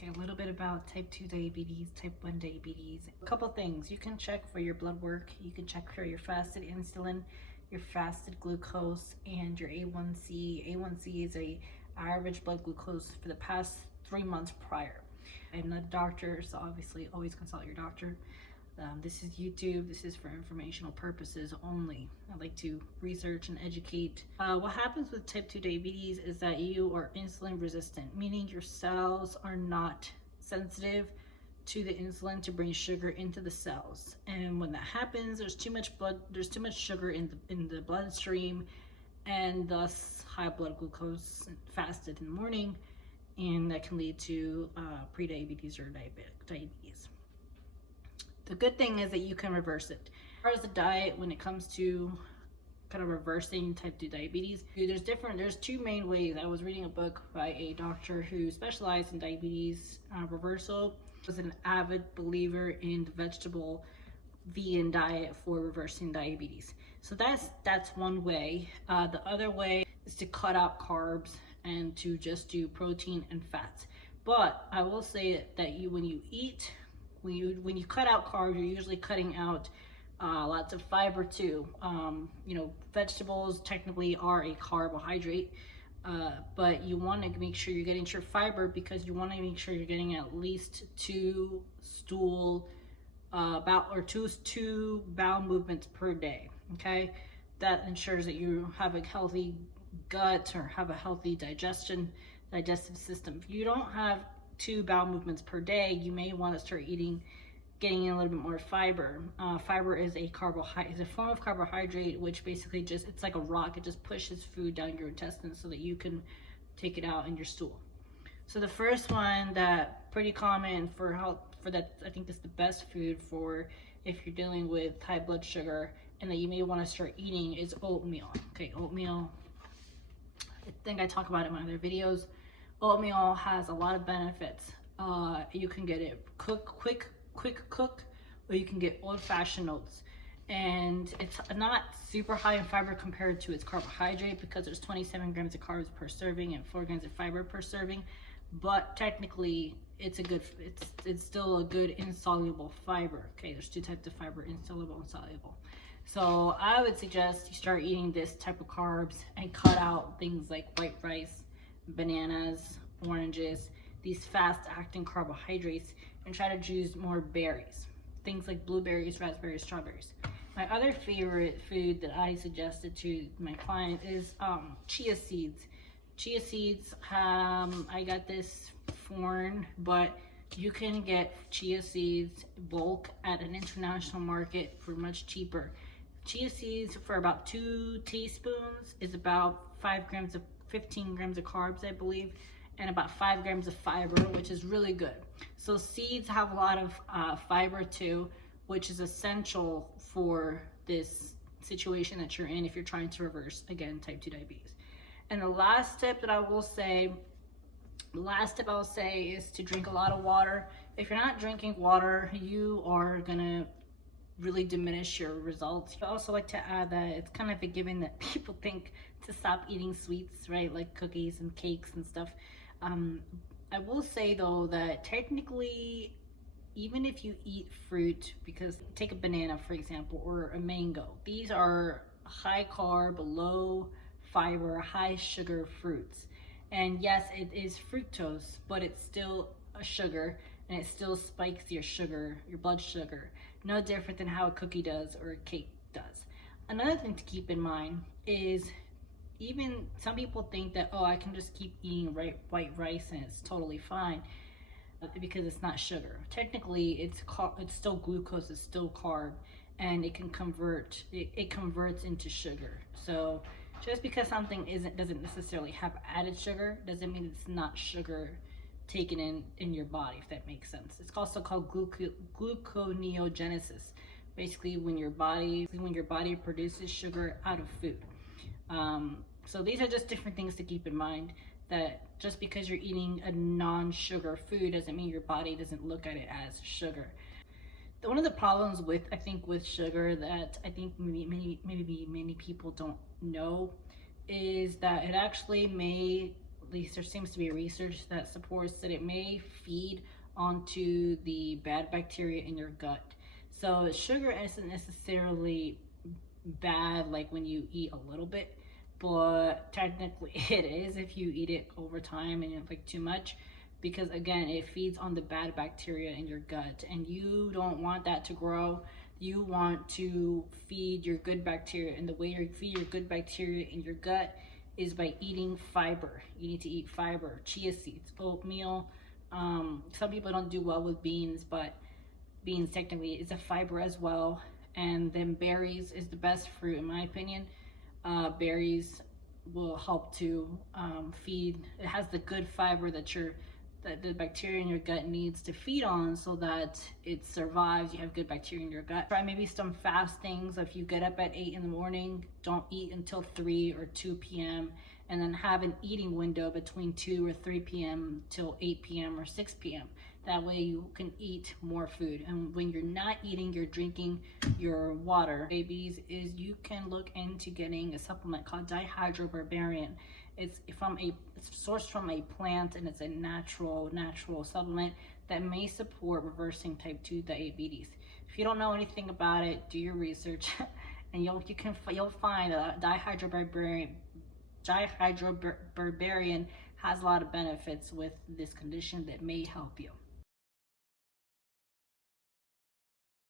Okay, a little bit about type 2 diabetes, type 1 diabetes. A couple things. You can check for your blood work. You can check for your fasted insulin, your fasted glucose, and your A1C. A1C is a average blood glucose for the past 3 months prior. I'm not a doctor, so obviously always consult your doctor. This is YouTube. This is for informational purposes only. I like to research and educate. What happens with type 2 diabetes is that you are insulin resistant, meaning your cells are not sensitive to the insulin to bring sugar into the cells. And when that happens, there's too much sugar in the bloodstream, and thus high blood glucose fasted in the morning, and that can lead to prediabetes or diabetes. The good thing is that you can reverse it. As far as the diet, when it comes to kind of reversing type 2 diabetes, there's two main ways. I was reading a book by a doctor who specialized in diabetes reversal. He was an avid believer in the vegetable vegan diet for reversing diabetes. So that's one way. The other way is to cut out carbs and to just do protein and fats. But I will say that when you cut out carbs, you're usually cutting out lots of fiber too. Vegetables technically are a carbohydrate, but you want to make sure you're getting your fiber, because you want to make sure you're getting at least two bowel movements per day. Okay, that ensures that you have a healthy gut or have a healthy digestive system. If you don't have 2 bowel movements per day, you may want to start getting in a little bit more fiber. Fiber is a form of carbohydrate, which basically it's like a rock. It just pushes food down your intestines so that you can take it out in your stool. So the first one that pretty common for that, I think is the best food for if you're dealing with high blood sugar and that you may want to start eating, is oatmeal. Okay, oatmeal, I think I talk about it in my other videos. Oatmeal has a lot of benefits. You can get it quick cook, or you can get old-fashioned oats. And it's not super high in fiber compared to its carbohydrate, because there's 27 grams of carbs per serving and 4 grams of fiber per serving. But technically, it's still a good insoluble fiber. Okay, there's 2 types of fiber: insoluble and soluble. So I would suggest you start eating this type of carbs and cut out things like white rice, bananas, oranges, these fast-acting carbohydrates, and try to choose more berries, things like blueberries, raspberries, strawberries. My other favorite food that I suggested to my client is chia seeds. Chia seeds, I got this foreign, but you can get chia seeds bulk at an international market for much cheaper. Chia seeds for about 2 teaspoons is about 15 grams of carbs, I believe, and about 5 grams of fiber, which is really good. So seeds have a lot of fiber too, which is essential for this situation that you're in if you're trying to reverse, again, type 2 diabetes. And the last tip I'll say is to drink a lot of water. If you're not drinking water, you are gonna really diminish your results. I also like to add that it's kind of a given that people think to stop eating sweets, right? Like cookies and cakes and stuff. I will say though that technically, even if you eat fruit, because take a banana for example, or a mango, these are high carb, low fiber, high sugar fruits. And yes, it is fructose, but it's still a sugar, and it still spikes your blood sugar. No different than how a cookie does or a cake does. Another thing to keep in mind is, even some people think that, oh, I can just keep eating white rice and it's totally fine because it's not sugar. Technically, it's still glucose, it's still carb, and it converts into sugar. So just because something doesn't necessarily have added sugar doesn't mean it's not sugar taken in your body, if that makes sense. It's also called gluconeogenesis. Basically, when your body produces sugar out of food. So these are just different things to keep in mind, that just because you're eating a non-sugar food doesn't mean your body doesn't look at it as sugar. One of the problems with sugar that I think maybe many people don't know is that it actually may at least there seems to be research that supports that it may feed onto the bad bacteria in your gut. So sugar isn't necessarily bad like when you eat a little bit, but technically it is if you eat it over time and like too much, because again it feeds on the bad bacteria in your gut and you don't want that to grow. You want to feed your good bacteria, and the way you feed your good bacteria in your gut is by eating fiber. You need to eat fiber, chia seeds, oatmeal. Some people don't do well with beans, but beans technically is a fiber as well. And then berries is the best fruit in my opinion. Berries will help to feed. It has the good fiber that the bacteria in your gut needs to feed on so that it survives. You have good bacteria in your gut. Try maybe some fastings. If you get up at 8 in the morning, don't eat until 3 or 2 p.m. and then have an eating window between 2 or 3 p.m. till 8 p.m. or 6 p.m. That way you can eat more food. And when you're not eating, you're drinking your water. Babies, is you can look into getting a supplement called dihydroberberine. It's sourced from a plant, and it's a natural supplement that may support reversing type 2 diabetes. If you don't know anything about it, do your research and you'll find dihydroberberine has a lot of benefits with this condition that may help you.